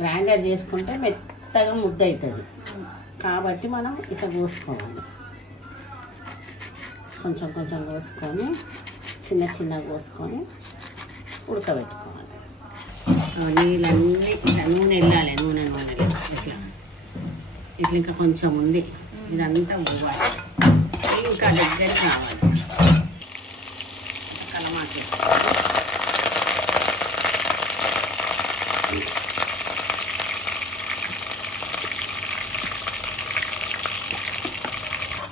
Grinder చేసుకుంటే మెత్తగా ముద్ద అవుతుంది కాబట్టి మనం ఇట్లా కోసుకోవాలి. కొంచెం కొంచెం కోసుకొని చిన్న చిన్నగా కోసుకొని ఉడకబెట్టుకోవాలి. నీళ్ళన్నీ ఇట్లా నూనె వెళ్ళాలి, నూనె ఇట్లా ఇట్లా ఇంకా కొంచెం ఉంది, ఇదంతా పోవాలి, ఇంకా దగ్గరికి కావాలి. కలమాకి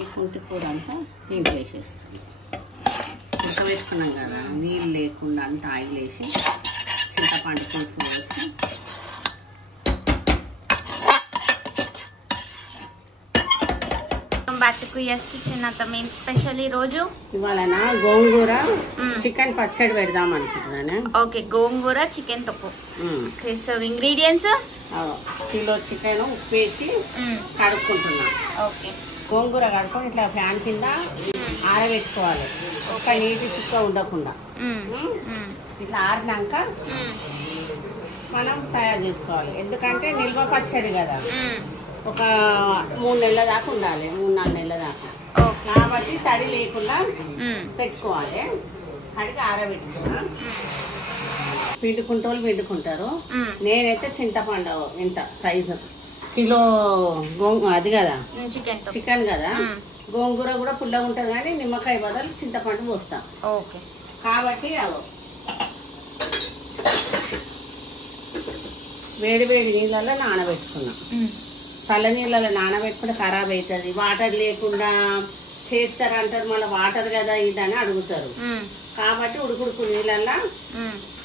ఈ కుంటి కూర అంతా దీంట్లో వేసేస్తుంది. ఉడకబెట్టుకున్నాం కదా, నీళ్ళు లేకుండా అంతా ఆయిల్ వేసి చింతపండు పులుసు వేసి బ్యాక్ టు కుయాస్ కిచెన్. అంత మెయిన్ స్పెషల్ ఈ రోజు ఇవాళ గోంగూర చికెన్ పచ్చడి పెడదాం అనుకుంటున్నాను. ఓకే, గోంగూర చికెన్ తప్పు. సో ఇంగ్రీడియంట్స్ కిలో చికెన్ ఉప్పు వేసి కడుక్కుంటున్నాను. ఓకే, గోంగూర కడుక్కొని ఇట్లా ఫ్యాన్ కింద ఆరబెట్టుకోవాలి, ఒక నీటి చుక్క ఉండకుండా. ఇట్లా ఆరినాక మనం తయారు చేసుకోవాలి, ఎందుకంటే నిల్వ పచ్చడి కదా, ఒక 3 నెలల దాకా ఉండాలి, 3-4 నెలల దాకా. కాబట్టి తడి లేకుండా పెట్టుకోవాలి. తడికి ఆరబెట్టుకున్నా, పిండుకుంటూ పిండుకుంటారు. నేనైతే చింతపండు ఇంత సైజు కిలో అది కదా చికెన్ కదా, గోంగూర కూడా పుల్లగా ఉంటుంది కానీ నిమ్మకాయ బదులు చింతపండు పోస్తాం. ఓకే, కాబట్టి వేడి వేడి నీళ్ళల్లో నానబెట్టుకున్నాం. చల్ల నీళ్ళలో నానబెట్టుకుంటే ఖరాబ్ అవుతుంది, వాటర్ లేకుండా చేస్తారంటారు, మళ్ళీ వాటర్ కదా ఇదని అడుగుతారు. కాబట్టి ఉడుకుడుకు నీళ్ళల్లో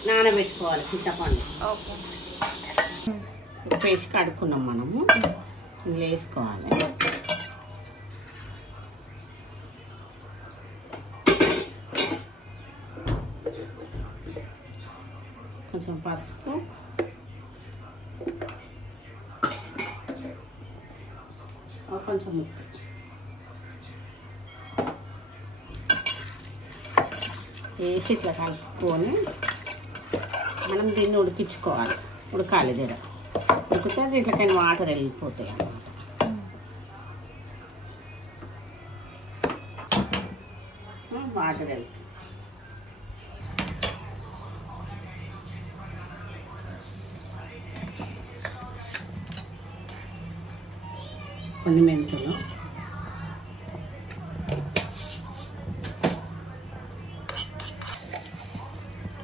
నానబెట్టుకోవాలి చింతపండు. ఉప్పు వేసి కడుక్కున్నాం, మనము ఇందులో వేసుకోవాలి. కొంచెం పసుపు, కొంచెం ఉప్పు వేసి ఇట్లా కలుపుకొని మనం దీన్ని ఉడికించుకోవాలి. ఉడకాలి, దగ్గర ఉడికితే దీంట్లోకైనా వాటర్ వెళ్ళిపోతాయి అన్నమాట. వాటర్ వెళ్తాయి. కొన్ని మెంతులు,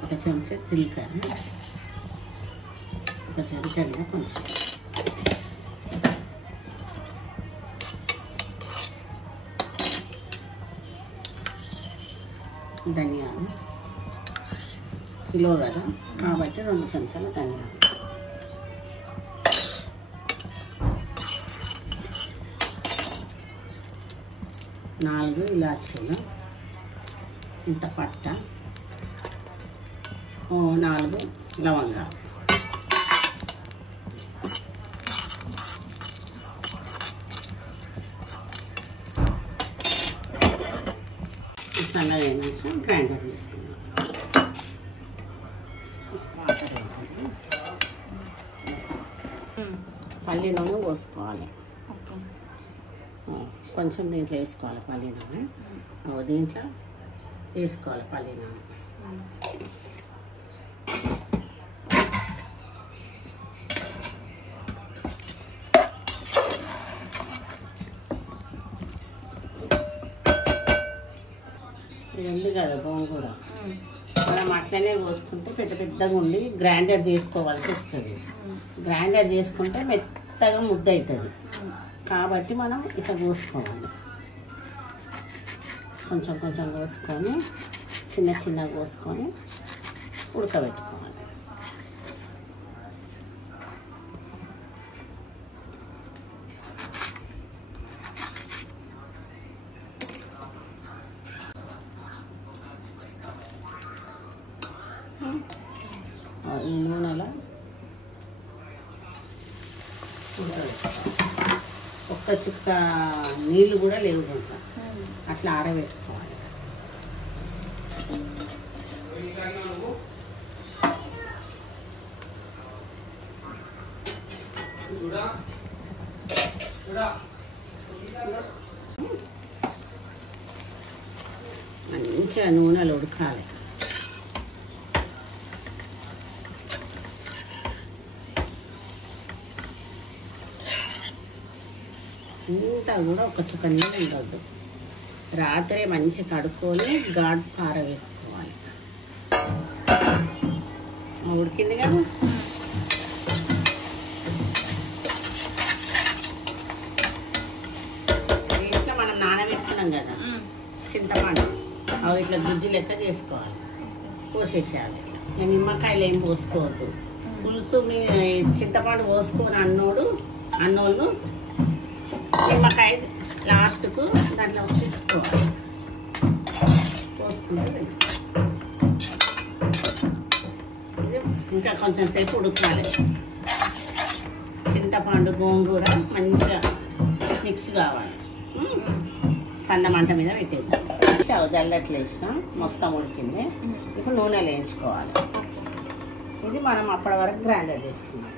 ఒక చెంచా జీలకర్ర, ఒక చెంచా కొంచెం ధనియాలు, కిలో కదా కాబట్టి 2 చెంచాల ధనియాలు, నాలుగు ఇలాచీలు, ఇంత పట్ట, 4 లవంగాలు, చల్లగా అయినాక గ్రైండర్ తీసుకుందాం. వాటర్ పల్లి నూనె పోసుకోవాలి, కొంచెం దీంట్లో వేసుకోవాలి పల్లి నూనె, దీంట్లో వేసుకోవాలి పల్లి నూనె. ఇది ఉంది కదా గోంగూర, మనం అట్లనే కోసుకుంటే పెద్ద పెద్దగా ఉండి గ్రైండర్ చేసుకోవాల్సి వస్తుంది. గ్రైండర్ చేసుకుంటే మెత్తగా ముద్ద అవుతుంది కాబట్టి మనం ఇట్లా కోసుకోవాలి. కొంచెం కొంచెం కోసుకొని చిన్న చిన్నగా కోసుకొని ఉడకబెట్టుకోవాలి. ఈ నూనెలో ఒక్క చుక్క నీళ్ళు కూడా లేవు దీంట్లో, అట్లా ఆరబెట్టుకోవాలి. మంచిగా నూనెలో ఉడకాలి. ఇంత కూడా ఒక చుక్క నీళ్ళు ఉండొద్దు. రాత్రే మంచి కడుక్కొని గాడ్ పారవేసుకోవాలి. ఉడికింది కదా. దీంట్లో మనం నానబెట్టుకున్నాం కదా చింతపండు, అవి ఇట్లా గుజ్జు లెక్క చేసుకోవాలి. పోసేసేయాలి. నిమ్మకాయలు ఏం పోసుకోవద్దు. పులుసు మీ చింతపండు పోసుకొని అన్నోళ్ళు నిమ్మకాయ లాస్ట్కు దాంట్లో తీసుకోవాలి. పోసుకుంటే తెలుస్తుంది. ఇంకా కొంచెం సేపు ఉడకాలి. చింతపండు గోంగూర మంచిగా మిక్స్ కావాలి. సన్న మంట మీద పెట్టేద్దాం. స్టవ్ జల్లట్లు వేసినాం, మొత్తం ఉడికింది. ఇప్పుడు నూనెలో వేయించుకోవాలి. ఇది మనం అప్పటి వరకు గ్రైండర్ చేసుకున్నాం.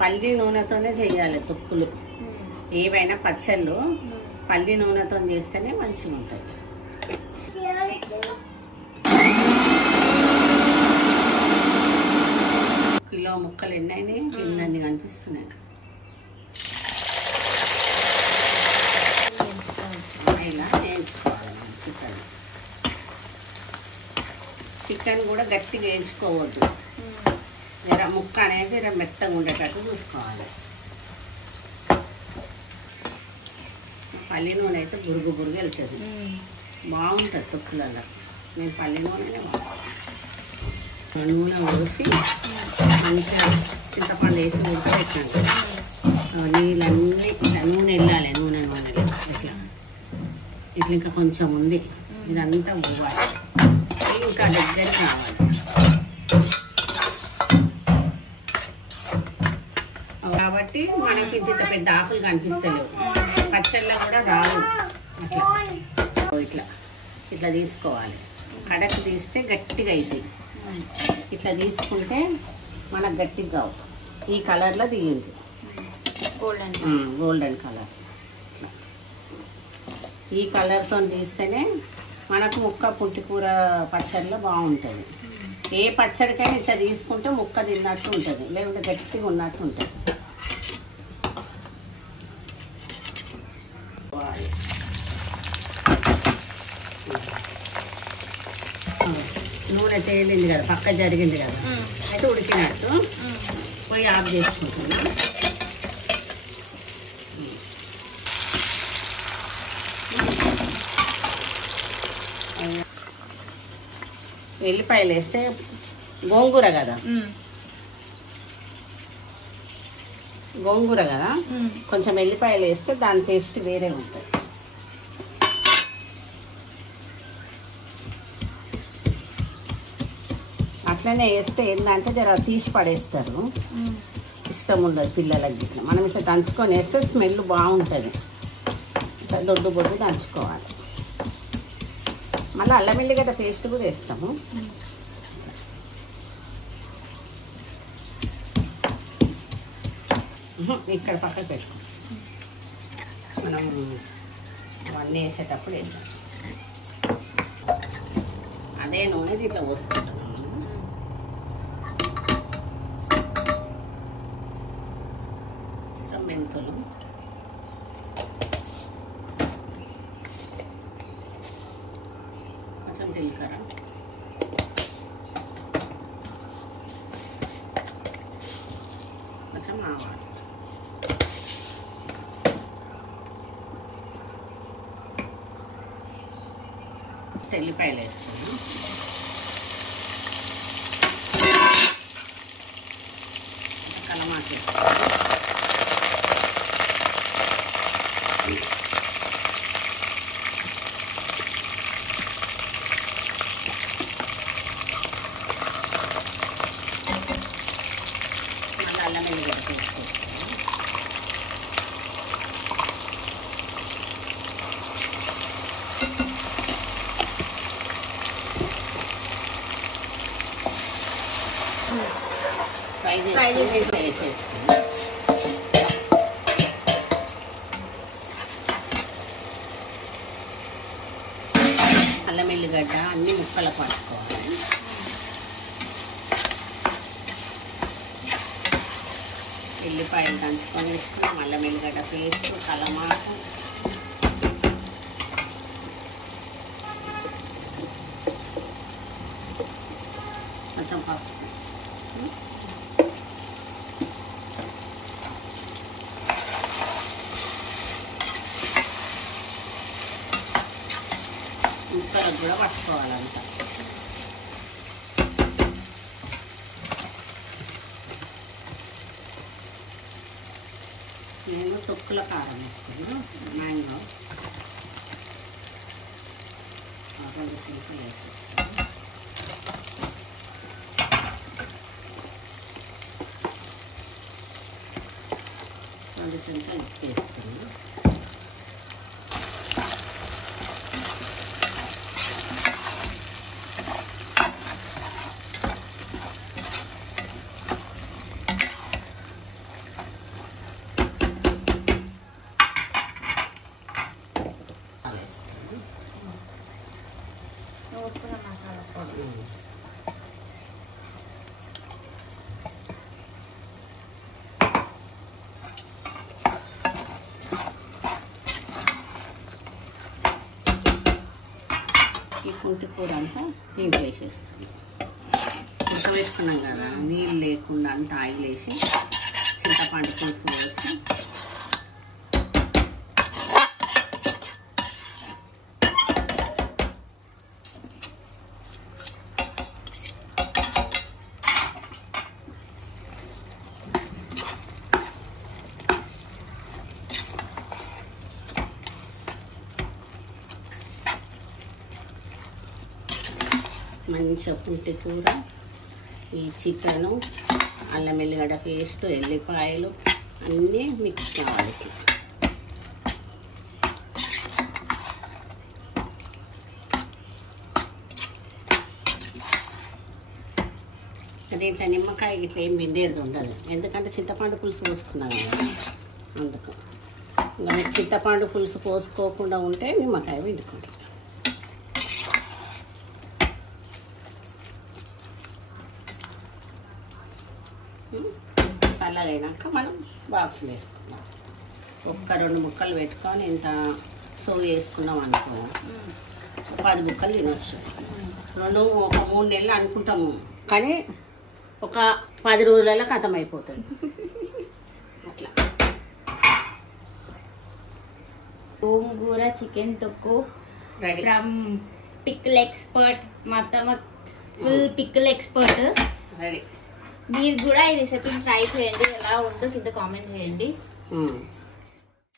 పల్లి నూనెతోనే చేయాలి తొక్కులు. ఏవైనా పచ్చళ్ళు పల్లి నూనెతో చేస్తేనే మంచిగా ఉంటాయి. కిలో ముక్కలు ఎన్ని అయినాయి? ఎన్ని కనిపిస్తున్నాయి. ఇలా వేయించుకోవాలి. చికెన్ కూడా గట్టిగా వేయించుకోవద్దు. జర ముక్క అనేది జర మెత్తగా ఉండేటట్టు చూసుకోవాలి. పల్లి నూనె అయితే బురుగు వెళ్తుంది, బాగుంటుంది తొక్కులలో. నేను పల్లి నూనెనే వాడతాను. నూనె పోసి మంచిగా చింతపండు వేసి ఉడకబెట్టండి. నీళ్ళన్నీ నూనె వెళ్ళాలి. నూనె ఇట్లా ఇట్లా ఇంకా కొంచెం ఉంది. ఇదంతా పోవాలి. ఇంకా దగ్గర కావాలి. కాబట్టి మనకి ఇంత పెద్ద ఆకులు కనిపిస్తలేవు. పచ్చళ్ళ కూడా రావు. ఇట్లా ఇట్లా తీసుకోవాలి. కడకు తీస్తే గట్టిగా అవుతాయి. ఇట్లా తీసుకుంటే మనకు గట్టిగా కావు. ఈ కలర్లో తీయండి. Golden colour. ఈ కలర్తో తీస్తేనే మనకు ముక్క పుట్టికూర పచ్చడిలో బాగుంటుంది. ఏ పచ్చడికైనా ఇట్లా తీసుకుంటే ముక్క తిన్నట్టు ఉంటుంది, లేకుంటే గట్టిగా ఉన్నట్టు ఉంటుంది. నూనె తేలింది కదా, పక్క జరిగింది కదా, అయితే ఉడికినట్టు పోయి ఆఫ్ చేసుకుంటున్నా. వెల్లిపాయలు వేస్తే గోంగూర కదా, కొంచెం వెల్లిపాయలు వేస్తే దాని టేస్ట్ వేరే ఉంటుంది. అట్లనే వేస్తే ఏంటంటే జర తీసి పడేస్తారు, ఇష్టం ఉండదు పిల్లలకి. ఇట్లా మనం ఇట్లా దంచుకొని వేస్తే స్మెల్ బాగుంటుంది. ఇట్లా దొడ్డు బొడ్డు దంచుకోవాలి. మళ్ళీ అల్లం వెల్లిగడ్డ పేస్ట్ కూడా వేస్తాము. ఇక్కడ పక్కన పెట్టుకోం, మనం అవన్నీ వేసేటప్పుడు వేద్దాం. అదే నూనె ఇట్లా పోసుకుంటాం. మెంతులు, కొంచెం జీలకర్ర, కొంచెం ఆవాలు, ఎల్లిపాయలు వేస్తాను. కలమాకు వేస్తాను. మళ్ళీ అల్లం వెల్లిగడ్డ పేస్ట్ వేస్తాను. ఫ్రై చేసేసుకుని అల్లం ఎల్లిగడ్డ అన్ని ముక్కలు పట్టుకోవాలి. ఎల్లిపాయలు దంచుకొని వేసుకున్నాం, అల్లం ఎల్లిగడ్డ పేస్ట్, కలమాకు, కొంచెం పసుపు, ముక్కలకు కూడా పట్టుకోవాలంట. నేను తొక్కుల కారం వేస్తున్నాను, మ్యాంగో 2 చెంచాలు వేసేస్తాను. రెండు చెంచాలు ఉప్పు వేస్తున్నాను. ఈ కుంటి కూర అంతా దీంట్లో వేసేస్తుంది. ఉడకవేసుకున్నాం కదా, నీళ్ళు లేకుండా అంతా ఆయిల్ వేసి చింతపండు పులుసు వేసి మంచిగా కుంటి కూర, ఈ చికెను, అల్లం ఎల్లిగడ్డ పేస్ట్, ఎల్లిపాయలు అన్నీ మిక్స్ కావాలి. దీంట్లో నిమ్మకాయ ఇట్లా ఏం పిండేది ఉండదు, ఎందుకంటే చింతపండు పులుసు పోసుకున్నాను కదా, అందుకు ఇంకా చింతపండు పులుసు పోసుకోకుండా ఉంటే నిమ్మకాయ పిండుకుంటాం. చల్లగైనాక మనం బాక్స్లో వేసుకున్నాం. 1-2 ముక్కలు పెట్టుకొని ఇంత సోవ్ వేసుకున్నాం అనుకో 10 ముక్కలు తినొచ్చు. 1-3 నెలలు అనుకుంటాము, కానీ ఒక 10 రోజులలో ఖతం అయిపోతుంది. అట్లా గోంగూర చికెన్ తొక్కు రెడీ ఫ్రమ్ పిక్కిల్ ఎక్స్పర్ట్. మా అత్తమ్మ ఫుల్ పిక్కిల్ ఎక్స్పర్ట్. రెడీ. మీరు కూడా ఈ రెసిపీని ట్రై చేయండి, ఎలా ఉందో కింద కామెంట్ చేయండి.